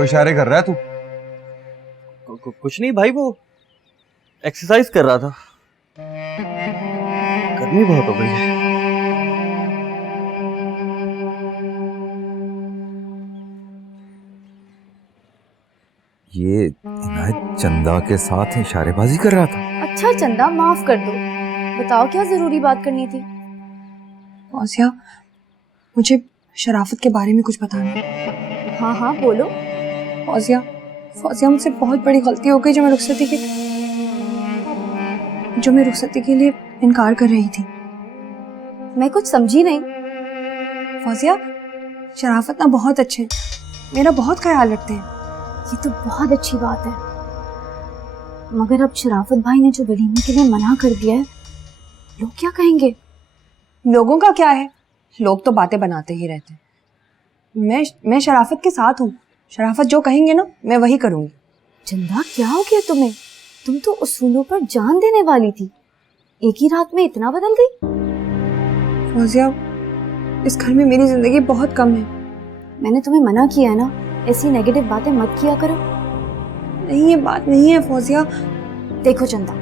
कोई इशारे कर रहा है तू? कुछ नहीं भाई, वो एक्सरसाइज कर रहा था। गर्मी बहुत हो गई है। ये इनायत चंदा के साथ इशारेबाजी कर रहा था। अच्छा चंदा, माफ कर दो। बताओ क्या जरूरी बात करनी थी? फौजिया, मुझे शराफत के बारे में कुछ बताना है। हाँ हाँ बोलो। फौजिया, फौजिया मुझसे बहुत बड़ी गलती हो गई जो मैं रुखसती के लिए इनकार कर रही थी। मैं कुछ समझी नहीं। फौजिया, शराफत ना बहुत अच्छे हैं, मेरा बहुत ख्याल रखते हैं। ये तो बहुत अच्छी बात है, मगर अब शराफत भाई ने जो वलीमे के लिए मना कर दिया है, लोग क्या कहेंगे? लोगों का क्या है, लोग तो बातें बनाते ही रहते हैं। मैं शराफत के साथ हूँ। शराफत जो कहेंगे ना, मैं वही करूँगी। चंदा, क्या हो गया तुम्हें? तुम तो उसूलों पर जान देने वाली थी, एक ही रात में इतना बदल गई। फौजिया, इस घर में मेरी जिंदगी बहुत कम है। मैंने तुम्हें मना किया है ना, ऐसी नेगेटिव बातें मत किया करो। नहीं, ये बात नहीं है फौजिया। देखो चंदा,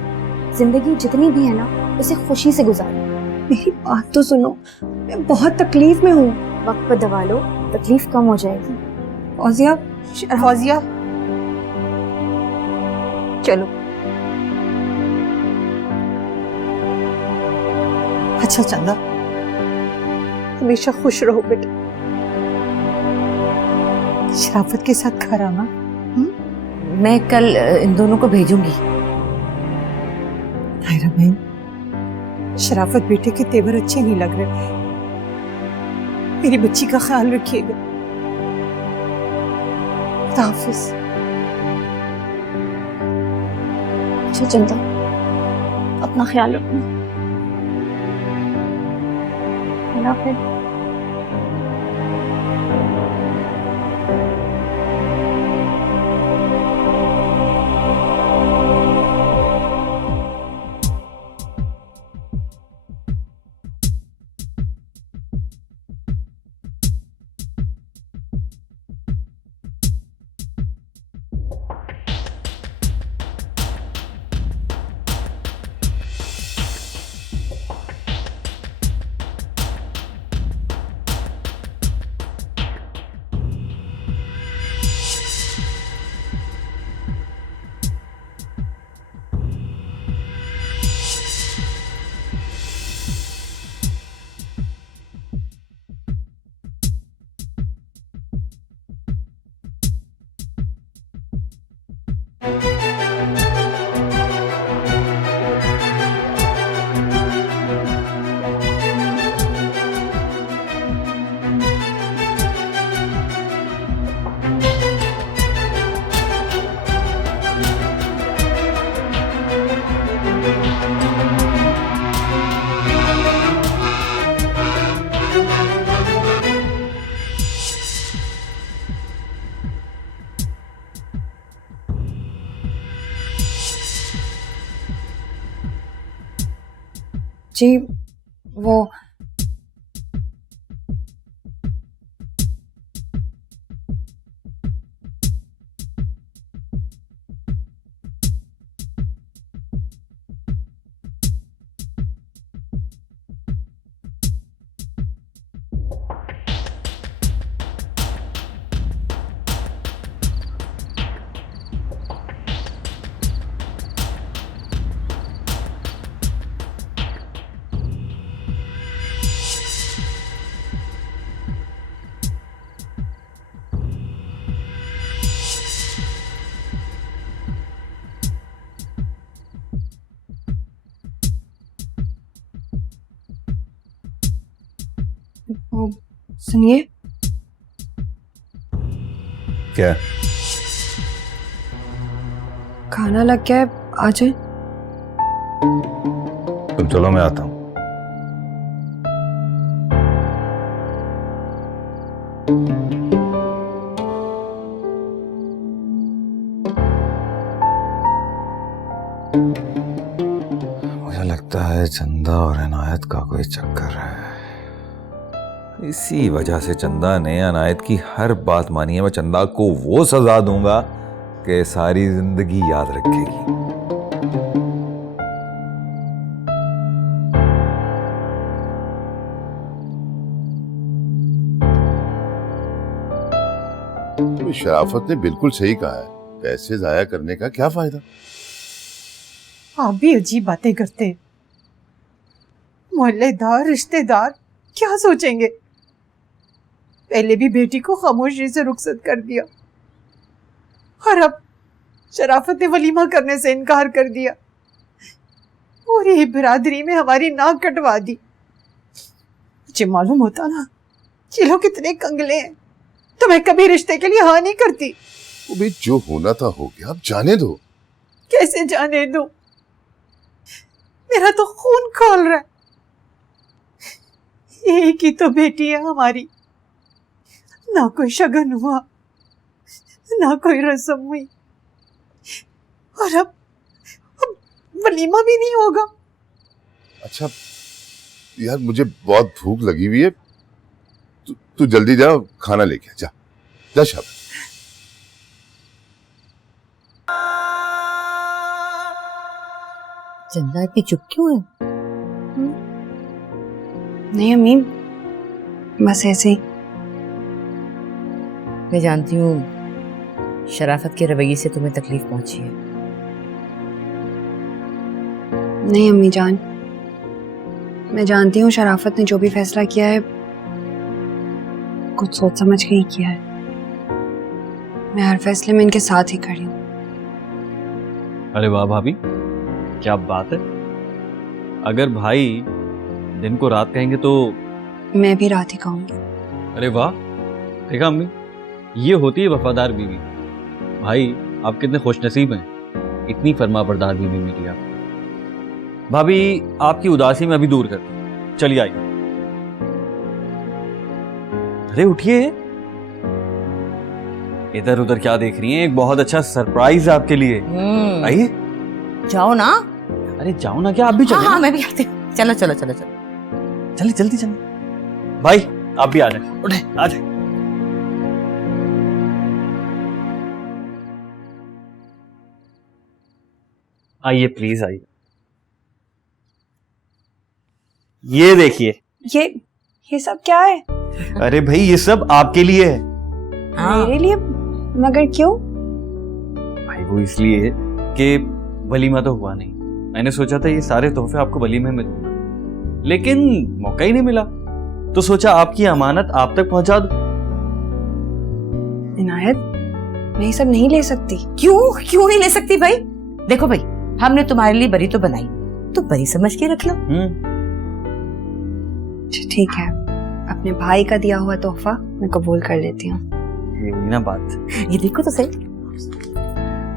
जिंदगी जितनी भी है ना, उसे खुशी से गुजारो। मेरी बात तो सुनो, मैं बहुत तकलीफ में हूँ। वक्त पर दबा लो, तकलीफ कम हो जाएगी। फौजिया, फौजिया, चलो। अच्छा चंदा, हमेशा खुश रहो बेटा। शराफत के साथ घर आना। मैं कल इन दोनों को भेजूंगी। नायरा बहन, शराफत बेटे के तेवर अच्छे नहीं लग रहे। मेरी बच्ची का ख्याल रखिएगा। खुदा हाफिज। अच्छा चंदा, अपना ख्याल रखना। अल्लाह हाफिज। जी, वो सुनिए। क्या? खाना लग गया है, आ जाए। तुम चलो, मैं आता हूँ। मुझे लगता है चंदा और इनायत का कोई चक्कर है। इसी वजह से चंदा ने अनायत की हर बात मानी है। मैं चंदा को वो सजा दूंगा कि सारी जिंदगी याद रखेगी। तो शराफत ने बिल्कुल सही कहा है, पैसे जाया करने का क्या फायदा। आप भी अजीब बातें करते हैं। मोहल्लेदार रिश्तेदार क्या सोचेंगे। पहले भी बेटी को खामोशी से रुखसत कर दिया और अब शराफत ने वलीमा करने से इनकार कर दिया और ये बिरादरी में हमारी नाक कटवा दी। मुझे मालूम होता ना ये लोग कितने कंगले हैं तो मैं कभी रिश्ते के लिए हाँ नहीं करती। वो भी जो होना था हो गया, अब जाने दो। कैसे जाने दो, मेरा तो खून खौल रहा है। एक ही तो बेटी है हमारी, ना कोई शगन हुआ ना कोई रस्म हुई और अब वलीमा भी नहीं होगा। अच्छा यार, मुझे बहुत भूख लगी हुई है, तू जल्दी जा, खाना लेके जा जा। शाबाश। चंदा इतनी चुप क्यों है? नहीं अम्मी, बस ऐसे ही। मैं जानती हूँ शराफत के रवैये से तुम्हें तकलीफ पहुंची है। नहीं अम्मी जान, मैं जानती हूँ शराफत ने जो भी फैसला किया है कुछ सोच समझ के ही किया है। मैं हर फैसले में इनके साथ ही खड़ी हूँ। अरे वाह भाभी, क्या बात है। अगर भाई दिन को रात कहेंगे तो मैं भी रात ही कहूंगी। अरे वाह, देखा अम्मी, ये होती है वफादार बीवी। भाई आप कितने खुशनसीब हैं, इतनी फरमाबरदार बीवी मिली आपको। भाभी आपकी उदासी में अभी दूर कर, चलिए आइए। अरे उठिए, इधर उधर क्या देख रही हैं? एक बहुत अच्छा सरप्राइज है आपके लिए। आइए। जाओ ना। अरे जाओ ना क्या, आप भी चलिए। हाँ, मैं भी आती हूँ। चलो चलो चलो चलो, चलिए जल्दी चलिए। भाई आप भी आ जाए, उठे आ जाए। आइए प्लीज आइए। ये देखिए। ये सब क्या है? अरे भाई ये सब आपके लिए है। हाँ। मेरे लिए? मगर क्यों? भाई वो इसलिए कि वलीमा तो हुआ नहीं। मैंने सोचा था ये सारे तोहफे आपको वलीमे में दूंगा, लेकिन मौका ही नहीं मिला, तो सोचा आपकी अमानत आप तक पहुंचा दूं। इनायत, मैं ये सब नहीं ले सकती। क्यों नहीं ले सकती भाई? देखो भाई, हमने तुम्हारे लिए बरी तो बनाई, तो बरी समझ के रख लो। ठीक है, अपने भाई का दिया हुआ तोहफा मैं कबूल कर लेती हूँ। ये हुई ना बात। ये देखो तो सही।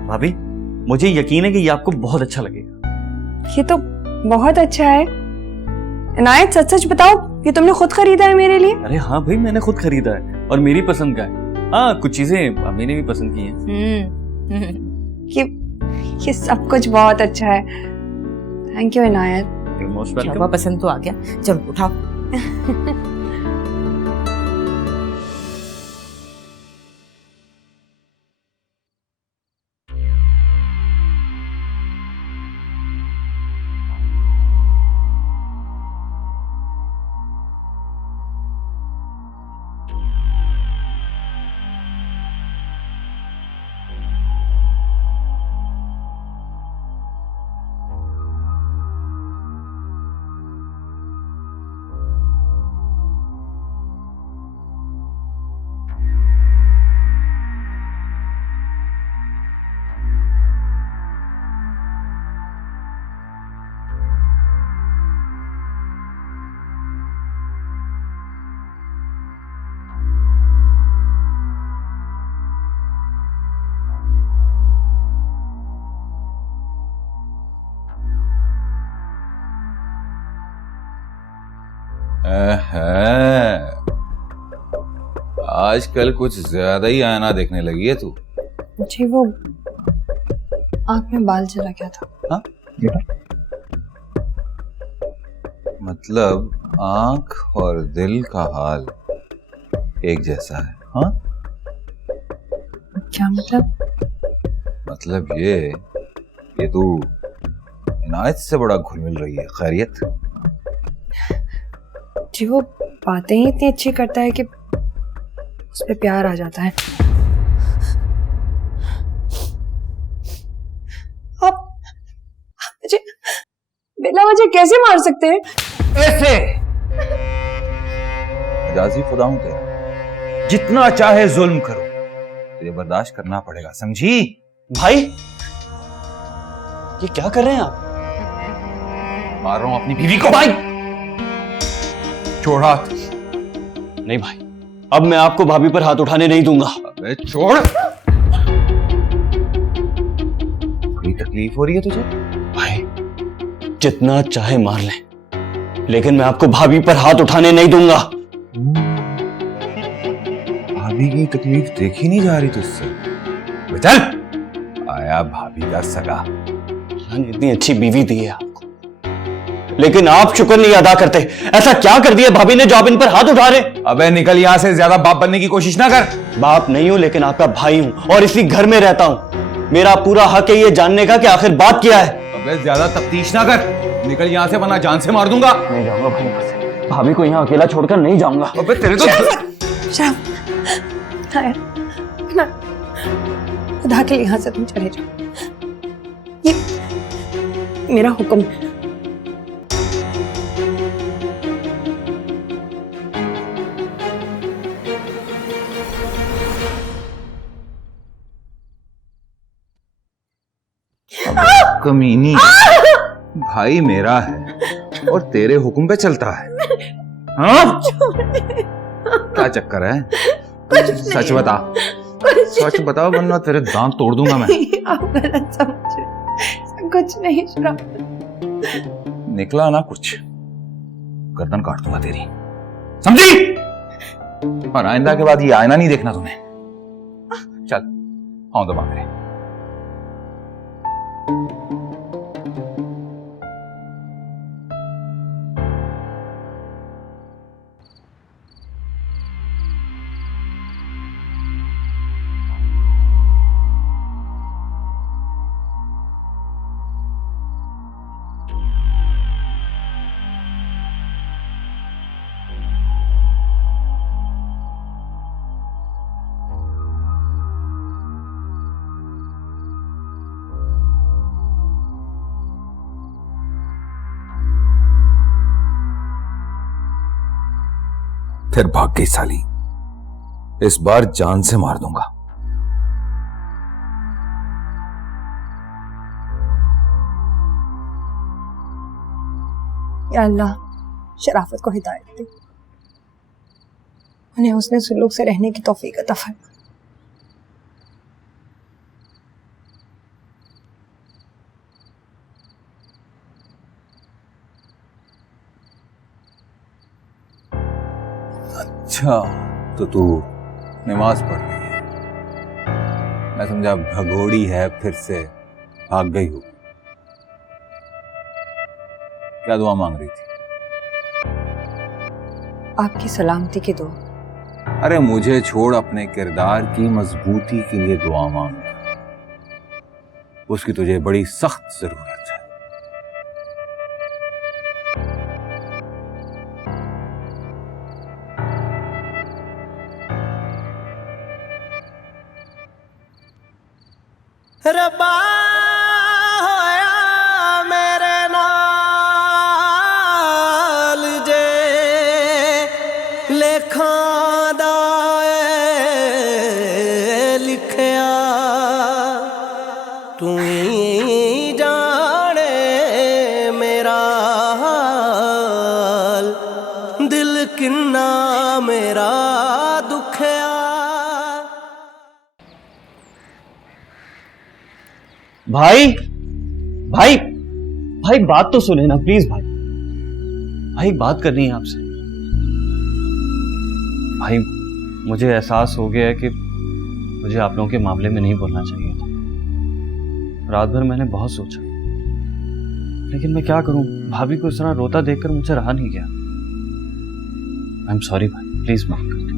भाभी मुझे यकीन है कि ये आपको बहुत अच्छा लगेगा। ये तो बहुत अच्छा है। इनायत सच सच बताओ, ये तुमने खुद खरीदा है मेरे लिए? अरे हाँ भाई, मैंने खुद खरीदा है और मेरी पसंद का है। हाँ, कुछ चीजें अम्मी ने भी पसंद की हैं। ये सब कुछ बहुत अच्छा है। Thank you Inayat. मोस्ट क्या वेलकम। पसंद तो आ गया, चलो उठाओ। आजकल कुछ ज्यादा ही आईना देखने लगी है तू। जी वो आंख में बाल चला गया था। हाँ? मतलब आंख और दिल का हाल एक जैसा है। हाँ, क्या मतलब? मतलब ये तू इनायत से बड़ा घुल मिल रही है। खैरियत? जी वो बातें ही इतनी अच्छी करता है कि उस पे प्यार आ जाता है। आप मुझे बिना वजह कैसे मार सकते हैं? ऐसे मजाजी खुदा हूं तेरा, जितना चाहे जुल्म करो, तुझे बर्दाश्त करना पड़ेगा, समझी? भाई ये क्या कर रहे हैं आप? मार रहा हूं अपनी बीवी को। भाई छोड़ हाथ। नहीं भाई, अब मैं आपको भाभी पर हाथ उठाने नहीं दूंगा। अबे छोड़। कोई तकलीफ हो रही है तुझे? भाई जितना चाहे मार लें, लेकिन मैं आपको भाभी पर हाथ उठाने नहीं दूंगा। भाभी की तकलीफ देखी नहीं जा रही तुझसे। चल, आया भाभी का सगा। इतनी अच्छी बीवी दी है आपको, लेकिन आप शुक्र नहीं अदा करते। ऐसा क्या कर दिया भाभी ने जो आप इन पर हाथ उठा रहे? अबे निकल यहां से, ज्यादा बाप बनने की कोशिश ना कर। बाप नहीं हूं, लेकिन आपका भाई हूं और इसी घर में रहता हूं। मेरा पूरा हक है ये जानने का कि आखिर बात क्या है। अबे ज्यादा तफ्तीश ना कर, निकल यहां से वरना जान से मार दूंगा। नहीं जाऊंगा भाई यहाँ से, भाभी को यहाँ अकेला छोड़कर नहीं जाऊंगा। अबे तेरे तो शराब ना, खुदा के लिए यहाँ से तुम चले जाओ, ये मेरा हुक्म है। कमीनी, भाई मेरा है और तेरे हुक्म पे चलता है। हाँ? क्या चक्कर है? सच बता, सच बता वरना तेरे दांत तोड़ दूंगा मैं। आप गलत समझ रहे, कुछ नहीं शराब। निकला ना कुछ, गर्दन काट दूंगा तेरी, समझी? और आइंदा के बाद ये आईना नहीं देखना तुम्हें। चल हाँ दबा मेरे। फिर भाग गई साली, इस बार जान से मार दूंगा। या अल्लाह, शराफत को हिदायत दे, उन्हें उसने सुलूक से रहने की तौफीक अता फरमा। अच्छा तो तू नमाज पढ़ रही है, मैं समझा भगोड़ी है फिर से भाग गई हो। क्या दुआ मांग रही थी? आपकी सलामती की दुआ। अरे मुझे छोड़, अपने किरदार की मजबूती के लिए दुआ मांग, उसकी तुझे बड़ी सख्त जरूरत है। रब्बा होया मेरे नाल जे लेखां दा लिखया, तू ही जाने मेरा हाल, दिल किन्ना मेरा दुखया। भाई भाई भाई बात तो सुने ना प्लीज। भाई भाई बात करनी है आपसे। भाई मुझे एहसास हो गया है कि मुझे आप लोगों के मामले में नहीं बोलना चाहिए था। रात भर मैंने बहुत सोचा, लेकिन मैं क्या करूं, भाभी को इस तरह रोता देखकर मुझे रहा नहीं गया। आई एम सॉरी भाई, प्लीज माफ कर दे।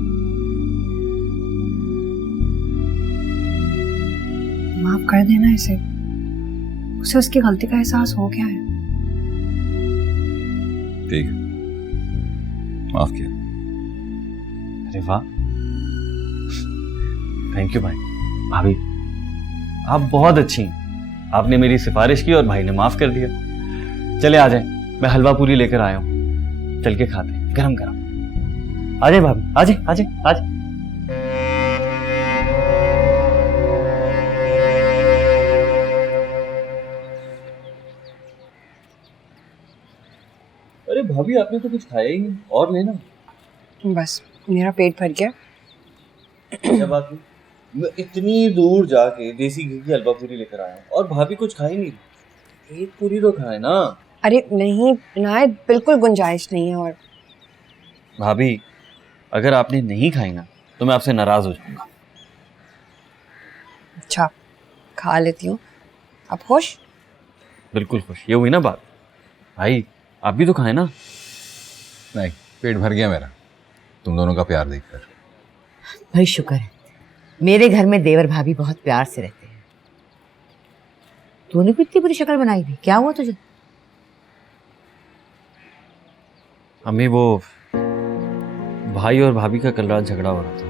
माफ कर देना इसे, उसे उसकी गलती का एहसास हो गया है। ठीक है, माफ किया। अरे वाह, थैंक यू भाई। भाभी आप बहुत अच्छी हैं, आपने मेरी सिफारिश की और भाई ने माफ कर दिया। चले आ जाए, मैं हलवा पूरी लेकर आया हूँ, चल के खाते हैं गरम गरम। आ जाए भाभी, आ जाए आ जाए आ जाए। अरे भाभी आपने तो कुछ खाया ही नहीं, और लेना। बस मेरा पेट भर गया। क्या बात है, मैं इतनी दूर जाके देसी घी की हलवा पूरी लेकर आया हूँ और भाभी कुछ खाई नहीं। एक पूरी तो खाए ना। अरे नहीं इनायत, बिल्कुल गुंजाइश नहीं है। और भाभी अगर आपने नहीं खाई ना तो मैं आपसे नाराज हो जाऊंगा। अच्छा खा लेती हूँ। आप खुश? बिल्कुल खुश, ये हुई ना बात। भाई आप भी तो खाए ना। नहीं, पेट भर गया मेरा तुम दोनों का प्यार देखकर। भाई शुक्र है, मेरे घर में देवर भाभी बहुत प्यार से रहते हैं। तूने भी इतनी बुरी शक्ल बनाई थी, क्या हुआ तुझे? अम्मी वो भाई और भाभी का कल रात झगड़ा हो रहा था,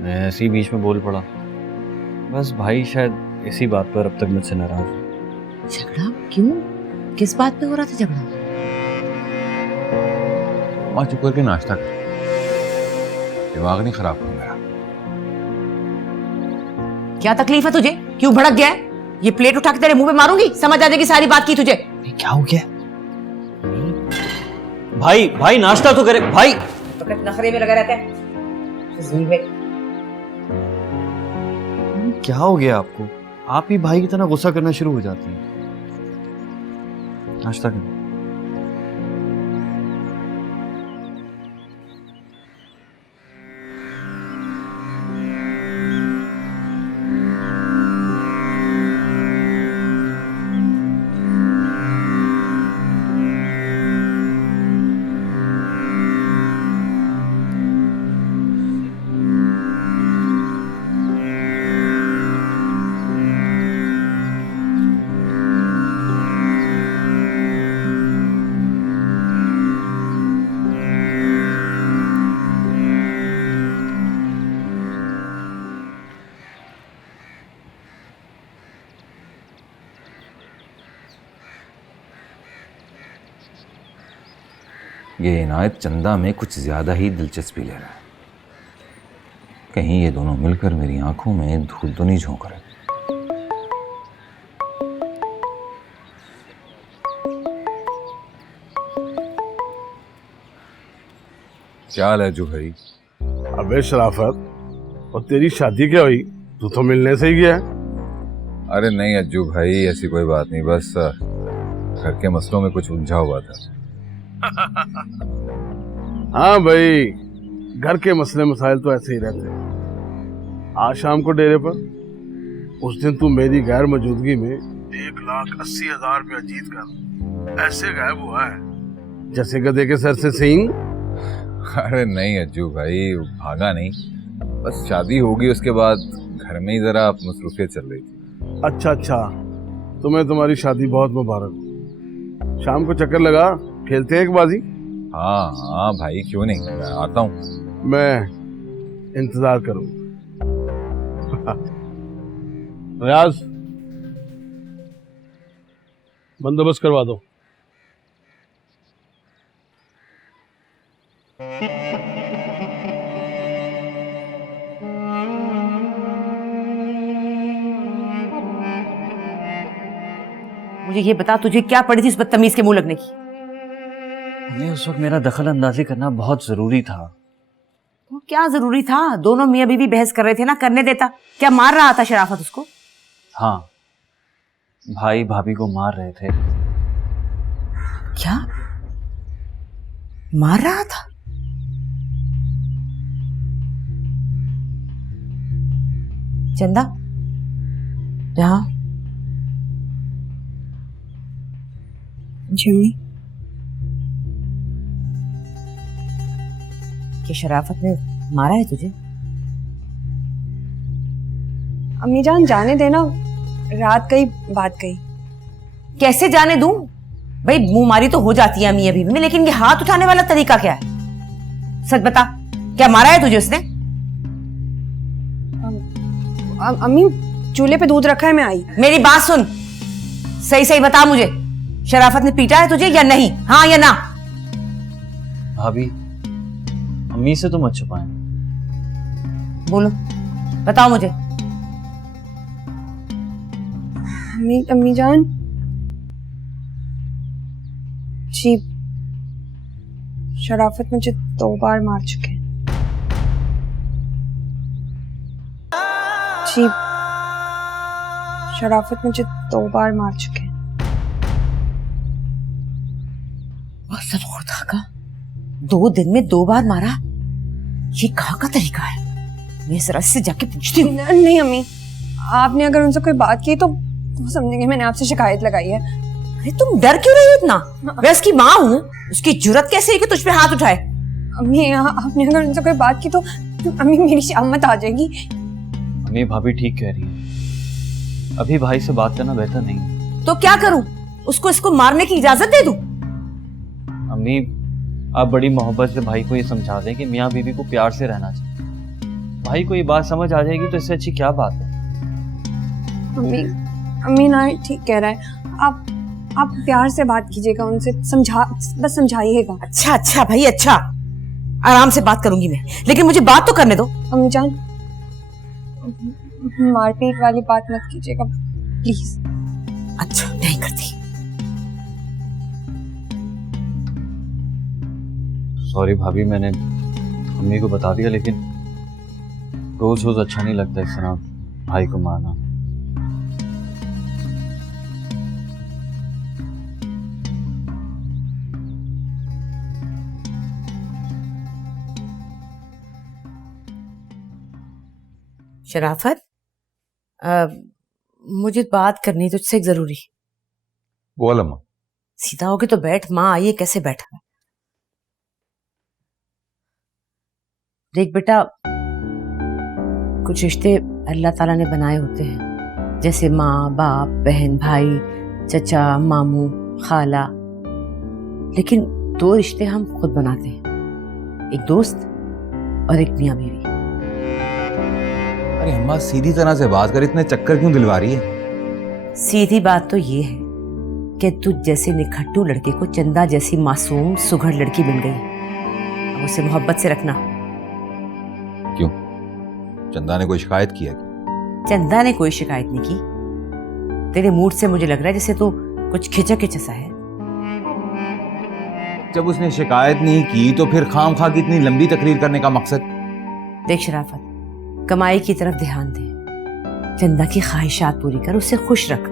मैं ऐसे ही बीच में बोल पड़ा। बस भाई शायद इसी बात पर अब तक मुझसे नाराज है। झगड़ा क्यों? किस बात पे हो रहा था झगड़ा? और चुप करके नाश्ता कर, दिमाग नहीं खराब कर मेरा। क्या तकलीफ है तुझे? क्यों भड़क गया है? ये प्लेट उठा के तेरे मुंह पे मारूंगी, समझ आ जाएगी सारी बात की तुझे। क्या हो गया भाई? भाई नाश्ता तो करे भाई। नखरे में लगा रहता है। क्या हो गया आपको? आप ही भाई की तरह गुस्सा करना शुरू हो जाती हैं। नाश्ता करें। ये इनायत चंदा में कुछ ज्यादा ही दिलचस्पी ले रहा है। कहीं ये दोनों मिलकर मेरी आंखों में धूल तो नहीं झोंक रहे। क्या हाल है जो भाई? अबे शराफत, और तेरी शादी क्या हुई? तू तो मिलने से ही गया है। अरे नहीं अज्जू भाई, ऐसी कोई बात नहीं, बस घर के मसलों में कुछ उलझा हुआ था। हाँ भाई, घर के मसले मसाइल तो ऐसे ही रहते हैं। आज शाम को डेरे पर उस दिन तू मेरी गैर मौजूदगी में 1,80,000 रुपया जीत कर ऐसे गायब हुआ है जैसे गधे के सर से सींग। अरे नहीं अज्जू भाई, भागा नहीं, बस शादी होगी उसके बाद घर में ही जरा मसरूफियत चल रही थी। अच्छा अच्छा, तुम्हें तुम्हारी शादी बहुत मुबारक। शाम को चक्कर लगा, खेलते हैं एक बाजी। हाँ हाँ भाई, क्यों नहीं, मैं आता हूँ। मैं इंतजार करूंगा। रियाज, बंदोबस्त करवा दो। मुझे ये बता, तुझे क्या पड़ी थी इस बदतमीज के मुंह लगने की? नहीं, उस वक्त मेरा दखल अंदाजी करना बहुत जरूरी था। तो क्या जरूरी था? दोनों मियां बीवी बहस कर रहे थे ना, करने देता। क्या मार रहा था शराफत उसको? हाँ, भाई भाभी को मार रहे थे। क्या मार रहा था? चंदा यहाँ जिमी, कि शराफत ने मारा है तुझे? अम्मी जान जाने देना, रात गई बात गई। कैसे जाने दूं? भाई मुंह मारी तो हो जाती है अम्मी अभी भी, लेकिन ये हाथ उठाने वाला तरीका क्या है? सच बता, क्या मारा है तुझे उसने? अम्मी चूल्हे पे दूध रखा है, मैं आई। मेरी बात सुन, सही सही बता मुझे, शराफत ने पीटा है तुझे या नहीं? हाँ या ना? भाभी, अम्मी से तो मत छुपाएं। बोलो, बताओ मुझे। अम्मी जान जी, शराफत मुझे 2 बार मार चुके हैं जी। शराफत मुझे 2 बार मार चुके हैं। सब खुदा का, 2 दिन में 2 बार मारा? ये कहाँ का तरीका है? मैं जरा से जाके पूछती हूँ। नहीं अम्मी, आपने अगर उनसे कोई बात की तो वो समझेंगे मैंने आपसे शिकायत लगाई है। अरे तुम डर क्यों रही हो इतना? मैं उसकी माँ हूँ, उसकी जुर्रत कैसे है कि तुझ पे हाथ उठाए? अम्मी आपने अगर उनसे कोई बात की तो अम्मी मेरी शामत आ जाएगी। अम्मी, भाभी ठीक कह रही है, अभी भाई से बात करना बेहतर नहीं है। तो क्या करूं? उसको इसको मारने की इजाजत दे दूं? अम्मी, आप बड़ी मोहब्बत से भाई को ये समझा दें कि मियाँ बीवी को प्यार से रहना चाहिए। भाई को ये बात समझ आ जाएगी तो इससे अच्छी क्या बात है? अम्मी ना ठीक कह रहा है, आप प्यार से बात कीजिएगा उनसे, बस समझाइएगा। अच्छा अच्छा भाई अच्छा, आराम से बात करूंगी मैं, लेकिन मुझे बात तो करने दो। अम्मी जान मारपीट वाली बात मत कीजिएगा प्लीज। अच्छा नहीं करती। सॉरी भाभी, मैंने अम्मी को बता दिया, लेकिन रोज रोज अच्छा नहीं लगता इस तरह भाई को मारना। शराफत, मुझे बात करनी तुझसे एक जरूरी। बोल अम्मा। सीधा होके तो बैठ, माँ आई है, कैसे बैठा है? देख बेटा, कुछ रिश्ते अल्लाह ताला ने बनाए होते हैं, जैसे माँ बाप, बहन भाई, चचा मामू खाला, लेकिन 2 रिश्ते हम खुद बनाते हैं, एक दोस्त और एक मियाँ बीवी। अरे अम्मा सीधी तरह से बात कर, इतने चक्कर क्यों दिलवा रही है? सीधी बात तो ये है कि तुझ जैसे निखट्टू लड़के को चंदा जैसी मासूम सुघड़ लड़की मिल गई, अब उसे मोहब्बत से रखना। क्यों, चंदा ने कोई शिकायत की है? चंदा ने कोई शिकायत नहीं की। तेरे मूड से मुझे लग रहा है जैसे तू कुछ खिंचा सा है। जब उसने शिकायत नहीं की तो फिर खाम खा की इतनी लंबी तकरीर करने का मकसद? देख शराफत, कमाई की तरफ ध्यान दे, चंदा की ख्वाहिशात पूरी कर, उसे खुश रख,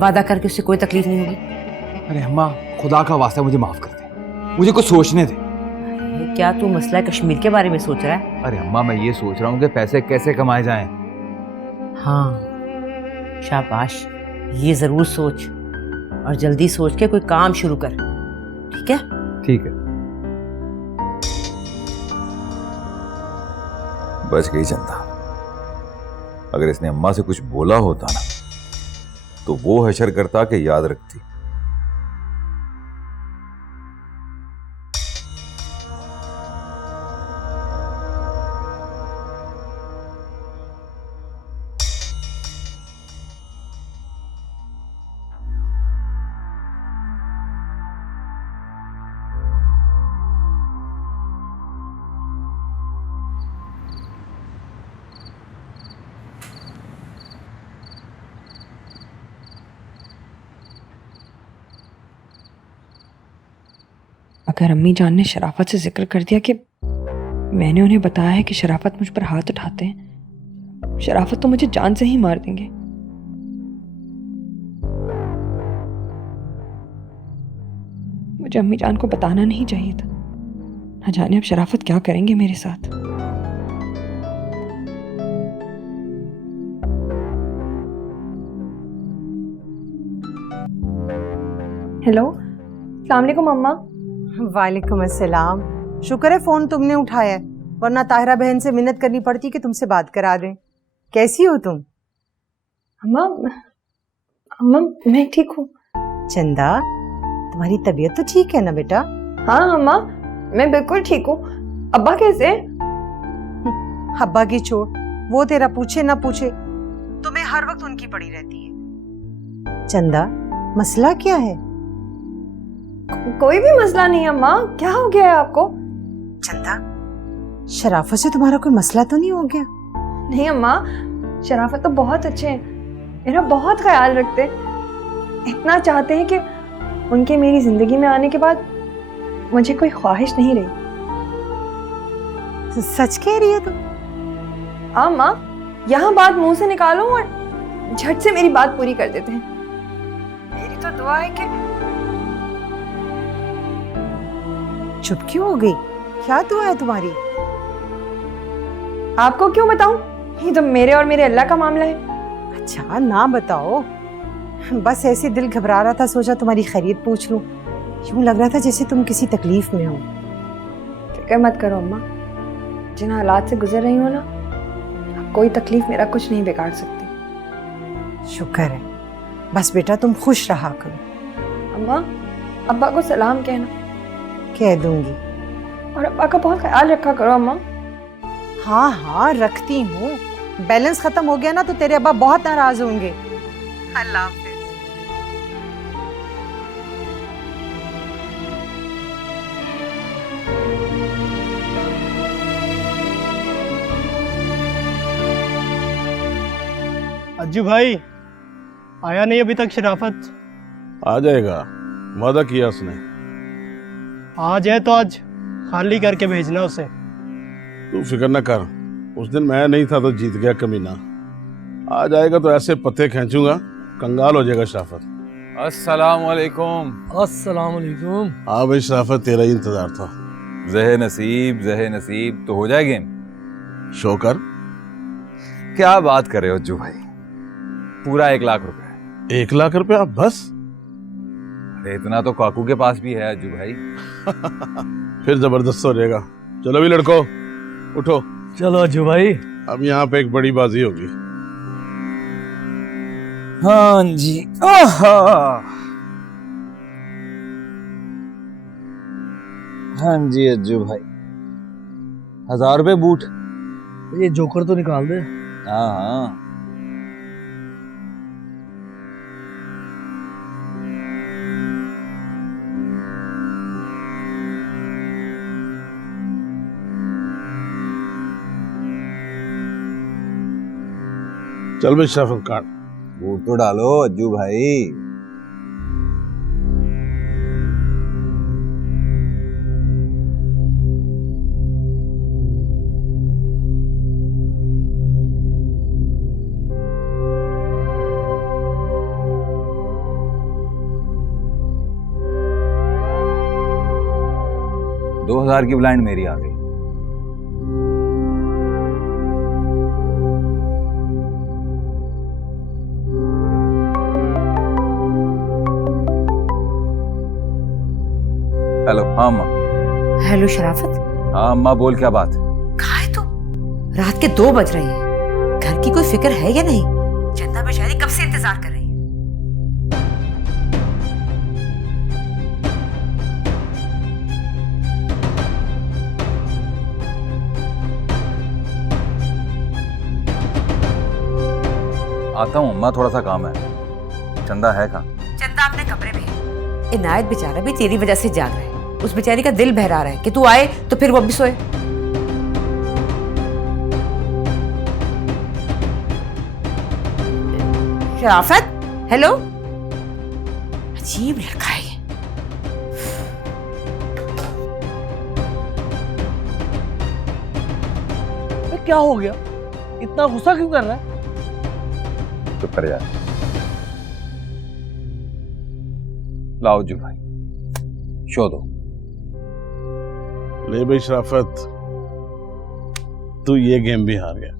वादा करके उससे कोई तकलीफ नहीं होगी। अरे अम्मा खुदा का वास्ता मुझे माफ कर दे, मुझे कुछ सोचने दे। क्या तू मसला कश्मीर के बारे में सोच रहा है? अरे अम्मा मैं ये सोच रहा हूँ कि पैसे कैसे कमाए जाएं। हाँ शाबाश, ये जरूर सोच, और जल्दी सोच के कोई काम शुरू कर, ठीक है? ठीक है। बच गई चंदा, अगर इसने अम्मा से कुछ बोला होता ना तो वो हशर करता कि याद रखती। अगर अम्मी जान ने शराफत से जिक्र कर दिया कि मैंने उन्हें बताया है कि शराफत मुझ पर हाथ उठाते हैं, शराफत तो मुझे जान से ही मार देंगे। मुझे अम्मी जान को बताना नहीं चाहिए था, न जाने अब शराफत क्या करेंगे मेरे साथ। हेलो, अस्सलाम वालेकुम अम्मा। वालेकुम अस्सलाम। शुक्र है फोन तुमने उठाया है। वरना ताहिरा बहन से मिन्नत करनी पड़ती कि तुमसे बात करा दें। कैसी हो तुम? अम्मा अम्मा मैं ठीक हूँ। चंदा, तुम्हारी तबीयत तो ठीक है ना बेटा? हाँ अम्मा, मैं बिल्कुल ठीक हूँ। अब्बा कैसे हैं? अब्बा की चोट, वो तेरा पूछे ना पूछे, तुम्हें हर वक्त उनकी पड़ी रहती है। चंदा, मसला क्या है? कोई भी मसला नहीं अम्मा, क्या हो गया है आपको? चंदा, शराफत से तुम्हारा कोई मसला तो नहीं हो गया? नहीं अम्मा, शराफत तो बहुत अच्छे हैं, मेरा बहुत ख्याल रखते हैं, इतना चाहते हैं कि उनके मेरी जिंदगी में आने के बाद मुझे कोई ख्वाहिश नहीं रही। सच कह रही है तुम? हाँ माँ, यहाँ बात मुंह से निकालो और झट से मेरी बात पूरी कर देते हैं। मेरी तो दुआ है कि। चुप क्यों हो गई? क्या दुआ है तुम्हारी? आपको क्यों बताऊं? ये तो मेरे और मेरे अल्लाह का मामला है। अच्छा, ना बताओ, बस ऐसे दिल घबरा रहा था, सोचा तुम्हारी खैरियत पूछ लूं। यूं लग रहा था जैसे तुम किसी तकलीफ में हो। फिक्र मत करो अम्मा, जिन हालात से गुजर रही हो ना, कोई तकलीफ मेरा कुछ नहीं बिगाड़ सकती। शुक्र है, बस बेटा तुम खुश रहा करो। अम्मा, अब्बा को सलाम कहना। कह दूंगी। और अब्बा का बहुत ख्याल रखा करो अम्मा। हाँ हाँ, रखती हूँ। बैलेंस खत्म हो गया ना तो तेरे अब्बा बहुत नाराज होंगे। अल्लाह हाफिज। अज्जू भाई आया नहीं अभी तक शराफत? आ जाएगा, वादा किया उसने। आ जाए तो आज खाली करके भेजना उसे। तू फिक्र न कर, उस दिन मैं नहीं था तो जीत गया कमीना। आ जाएगा तो ऐसे पत्ते खींचूंगा, कंगाल हो जाएगा शराफत। अस्सलाम वालेकुम। अस्सलाम वालेकुम। हाँ भाई शराफत, तेरा ही इंतजार था। जहे नसीब तो हो जाए गेम। शो कर। क्या बात कर रहे हो अज्जू भाई, पूरा 1 लाख रुपए। 1 लाख रुपया बस? अरे इतना तो काकू के पास भी है अज्जू भाई। फिर जबरदस्त हो जाएगा। चलो भी लड़को, उठो। चलो अज्जू भाई। अब यहाँ पे एक बड़ी बाजी होगी। हाँ जी। हाँ जी अज्जू भाई, 1000 रुपए बूट। ये जोकर तो निकाल दे। हाँ हाँ। चल भाई शराफत काट। बूट तो डालो अज्जू भाई। दो 2000 की ब्लाइंड मेरी आ गई। हेलो। हाँ अम्मा। हेलो शराफत। हाँ अम्मा बोल, क्या बात है? कहाँ है तू? रात के 2 बज रहे हैं, घर की कोई फिक्र है या नहीं? चंदा बेचारी कब से इंतजार कर रही है। आता हूँ अम्मा, थोड़ा सा काम है। चंदा है कहाँ? चंदा अपने कमरे में है। इनायत बेचारा भी तेरी वजह से जाग रहा है। उस बेचारी का दिल बहरा रहा है कि तू आए तो फिर वो भी सोए। शराफत, हेलो। अजीब लड़का है ये। क्या हो गया, इतना गुस्सा क्यों कर रहा है? चुप कर यार। लाओ अज्जू भाई, शो दो। ले भाई शराफत, तू ये गेम भी हार गया।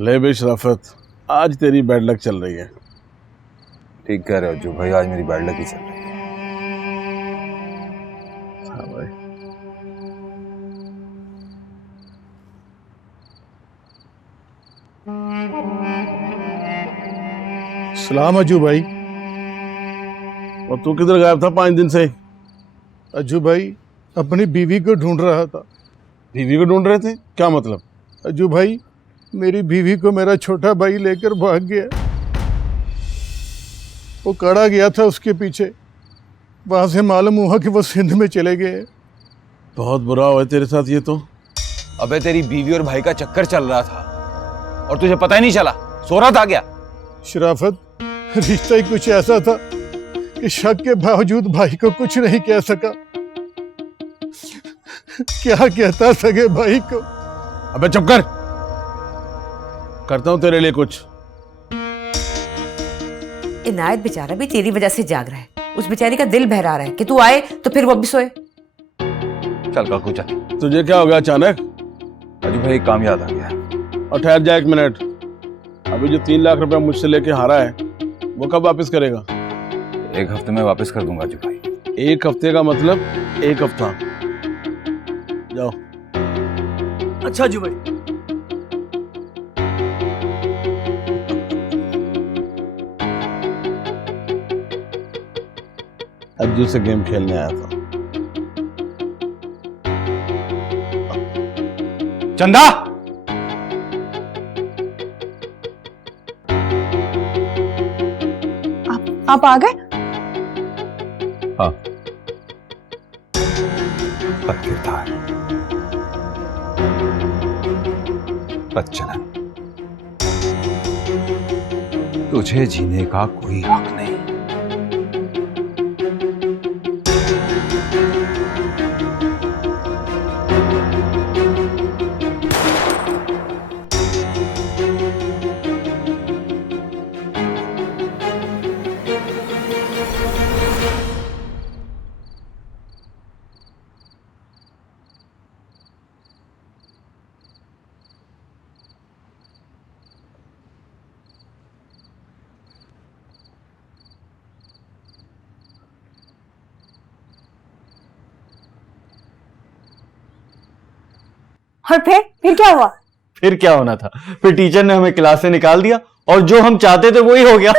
ले भाई शराफत, आज तेरी बैड लक चल रही है। ठीक कह रहे हो जो भाई, आज मेरी बैड लकी चल रही है। हाँ भाई। सलाम अज्जू भाई। और तू किधर गायब था 5 दिन से? अज्जू भाई अपनी बीवी को ढूंढ रहा था। बीवी को ढूंढ रहे थे? क्या मतलब? अज्जू भाई मेरी बीवी को मेरा छोटा भाई लेकर भाग गया। वो कड़ा गया था उसके पीछे, वहां से मालूम हुआ कि वो सिंध में चले गए। बहुत बुरा हुआ तेरे साथ ये तो। अबे तेरी बीवी और भाई का चक्कर चल रहा था और तुझे पता ही नहीं चला, सो रहा था क्या? शराफत, रिश्ता ही कुछ ऐसा था कि शक के बावजूद भाई को कुछ नहीं कह सका। क्या कहता सगे भाई को? अबे चुप कर, करता हूं तेरे लिए कुछ। इनायत बेचारा भी तेरी वजह से जाग रहा है। उस बेचारी का दिल बहरा रहा है कि तू आए तो फिर वो भी सोए। चल काकू चल। तुझे क्या हो गया अचानक? अजू भाई एक काम याद आ गया। और ठहर जा 1 मिनट। अभी जो 3 लाख रुपए मुझसे लेके हारा है वो कब वापस करेगा? 1 हफ्ते में वापस कर दूंगा अजू भाई। 1 हफ्ते का मतलब 1 हफ्ता। जाओ। अच्छा अजू भाई। अज्जू से गेम खेलने आया था। चंदा, आप आ गए? हाँ बदकिरदार, बदचलन, तुझे जीने का कोई हक नहीं। और फिर क्या हुआ? फिर क्या होना था? फिर टीचर ने हमें क्लास से निकाल दिया और जो हम चाहते थे वही हो गया।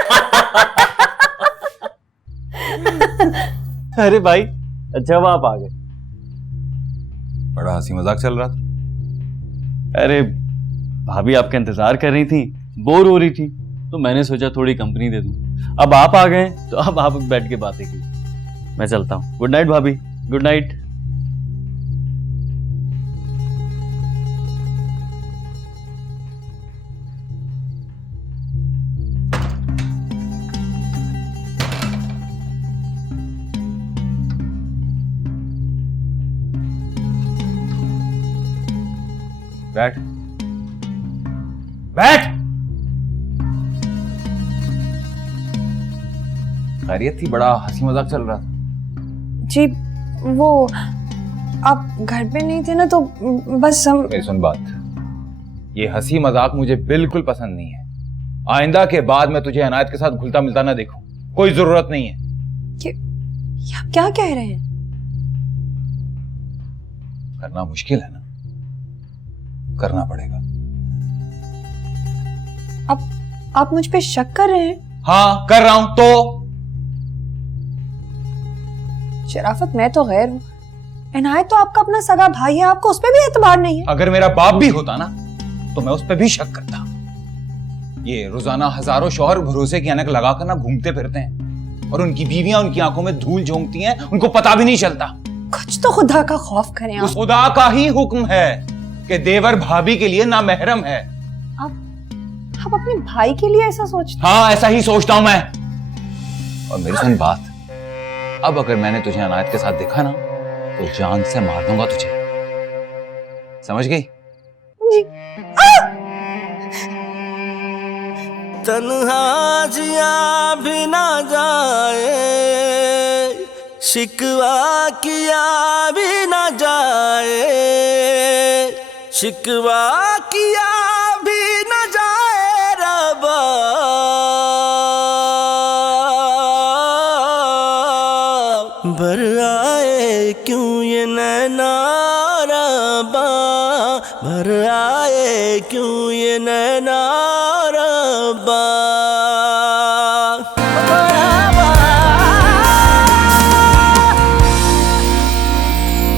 अरे भाई, अच्छा अब आप आ गए। बड़ा हंसी मजाक चल रहा था। अरे भाभी आपका इंतजार कर रही थी, बोर हो रही थी, तो मैंने सोचा थोड़ी कंपनी दे दूं। अब आप आ गए तो अब आप बैठ के बातें की। मैं चलता हूं। गुड नाइट भाभी। Good night. बैठ बैठ। खैरियत थी? बड़ा हंसी मजाक चल रहा था। जी वो आप घर पे नहीं थे ना, तो बस हम। मेरी सुन बात, ये हंसी मजाक मुझे बिल्कुल पसंद नहीं है। आइंदा के बाद मैं तुझे अनायत के साथ घुलता मिलता ना देखूं, कोई जरूरत नहीं है। ये आप क्या कह रहे हैं? करना मुश्किल है ना, करना पड़ेगा। आप मुझ पे शक कर रहे हैं? हाँ कर रहा हूं। तो शराफत, मैं तो गैर हूं। इनायत तो आपका अपना सगा भाई है, आपको उस पर भी एतबार नहीं है? अगर मेरा बाप भी होता ना तो मैं उस पर भी शक करता। ये रोजाना हजारों शौहर भरोसे की अनक लगाकर ना घूमते फिरते हैं और उनकी बीवियां उनकी आंखों में धूल झोंकती हैं, उनको पता भी नहीं चलता। कुछ तो खुदा का खौफ करें आप। उस खुदा का ही हुक्म है कि देवर भाभी के लिए ना महरम है। आप अपने भाई के लिए ऐसा सोचते? हाँ ऐसा ही सोचता हूं मैं। और मेरी सुन बात, अब अगर मैंने तुझे अनायत के साथ देखा ना तो जान से मार दूंगा तुझे, समझ गई? जी। तन्हा जिया भी ना जाए, शिकवा किया भी ना जाए, शिकवा किया भी ना जाए रबा, भर आए क्यों ये नैना रब्बा, भर आए क्यों ये नैना रब्बा।